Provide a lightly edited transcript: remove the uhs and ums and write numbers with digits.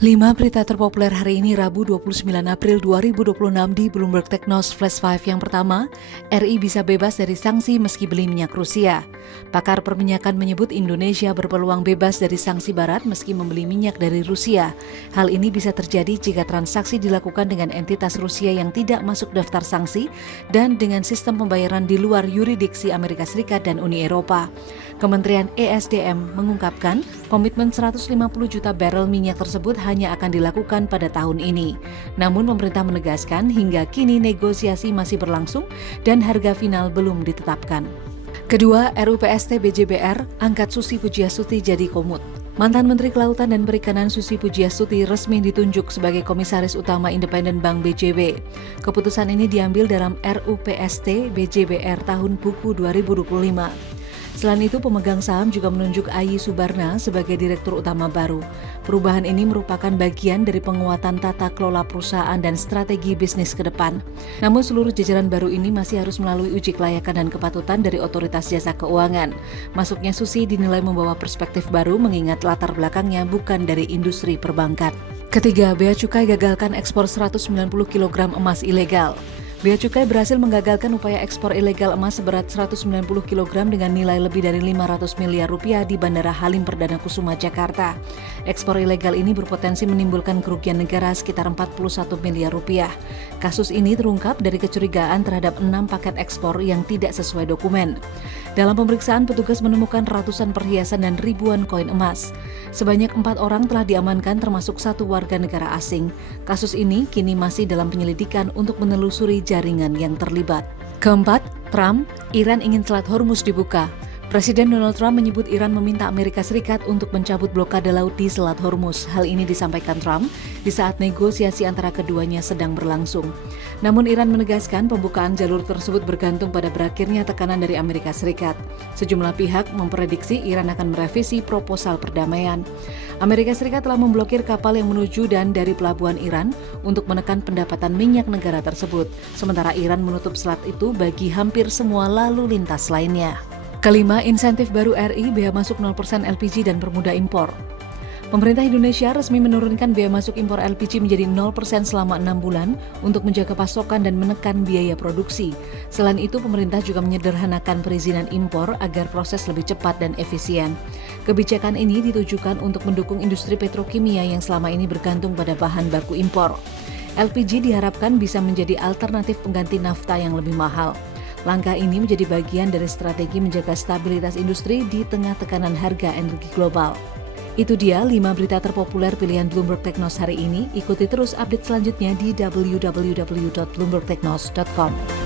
5 berita terpopuler hari ini Rabu 29 April 2026 di Bloomberg Technos Flash 5 yang pertama, RI bisa bebas dari sanksi meski beli minyak Rusia. Pakar perminyakan menyebut Indonesia berpeluang bebas dari sanksi barat meski membeli minyak dari Rusia. Hal ini bisa terjadi jika transaksi dilakukan dengan entitas Rusia yang tidak masuk daftar sanksi dan dengan sistem pembayaran di luar yurisdiksi Amerika Serikat dan Uni Eropa. Kementerian ESDM mengungkapkan komitmen 150 juta barel minyak tersebut hanya akan dilakukan pada tahun ini. Namun pemerintah menegaskan hingga kini negosiasi masih berlangsung dan harga final belum ditetapkan. Kedua, RUPST BJBR angkat Susi Pujiastuti jadi komut. Mantan Menteri Kelautan dan Perikanan Susi Pujiastuti resmi ditunjuk sebagai Komisaris Utama Independen Bank BJB. Keputusan ini diambil dalam RUPST BJBR tahun buku 2025. Selain itu, pemegang saham juga menunjuk Ayi Subarna sebagai Direktur Utama baru. Perubahan ini merupakan bagian dari penguatan tata kelola perusahaan dan strategi bisnis ke depan. Namun seluruh jajaran baru ini masih harus melalui uji kelayakan dan kepatutan dari Otoritas Jasa Keuangan. Masuknya Susi dinilai membawa perspektif baru mengingat latar belakangnya bukan dari industri perbankan. Ketiga, Bea Cukai gagalkan ekspor 190 kg emas ilegal. Bea Cukai berhasil menggagalkan upaya ekspor ilegal emas seberat 190 kg dengan nilai lebih dari 500 miliar rupiah di Bandara Halim Perdana Kusuma, Jakarta. Ekspor ilegal ini berpotensi menimbulkan kerugian negara sekitar 41 miliar rupiah. Kasus ini terungkap dari kecurigaan terhadap 6 paket ekspor yang tidak sesuai dokumen. Dalam pemeriksaan, petugas menemukan ratusan perhiasan dan ribuan koin emas. Sebanyak 4 orang telah diamankan termasuk 1 warga negara asing. Kasus ini kini masih dalam penyelidikan untuk menelusuri jaringan yang terlibat. Keempat, Trump, Iran ingin Selat Hormuz dibuka. Presiden Donald Trump menyebut Iran meminta Amerika Serikat untuk mencabut blokade laut di Selat Hormuz. Hal ini disampaikan Trump di saat negosiasi antara keduanya sedang berlangsung. Namun Iran menegaskan pembukaan jalur tersebut bergantung pada berakhirnya tekanan dari Amerika Serikat. Sejumlah pihak memprediksi Iran akan merevisi proposal perdamaian. Amerika Serikat telah memblokir kapal yang menuju dan dari pelabuhan Iran untuk menekan pendapatan minyak negara tersebut. Sementara Iran menutup selat itu bagi hampir semua lalu lintas lainnya. Kelima, insentif baru RI, bea masuk 0% LPG dan permudah impor. Pemerintah Indonesia resmi menurunkan bea masuk impor LPG menjadi 0% selama 6 bulan untuk menjaga pasokan dan menekan biaya produksi. Selain itu, pemerintah juga menyederhanakan perizinan impor agar proses lebih cepat dan efisien. Kebijakan ini ditujukan untuk mendukung industri petrokimia yang selama ini bergantung pada bahan baku impor. LPG diharapkan bisa menjadi alternatif pengganti nafta yang lebih mahal. Langkah ini menjadi bagian dari strategi menjaga stabilitas industri di tengah tekanan harga energi global. Itu dia 5 berita terpopuler pilihan Bloomberg Technos hari ini. Ikuti terus update selanjutnya di www.bloombergtechnos.com.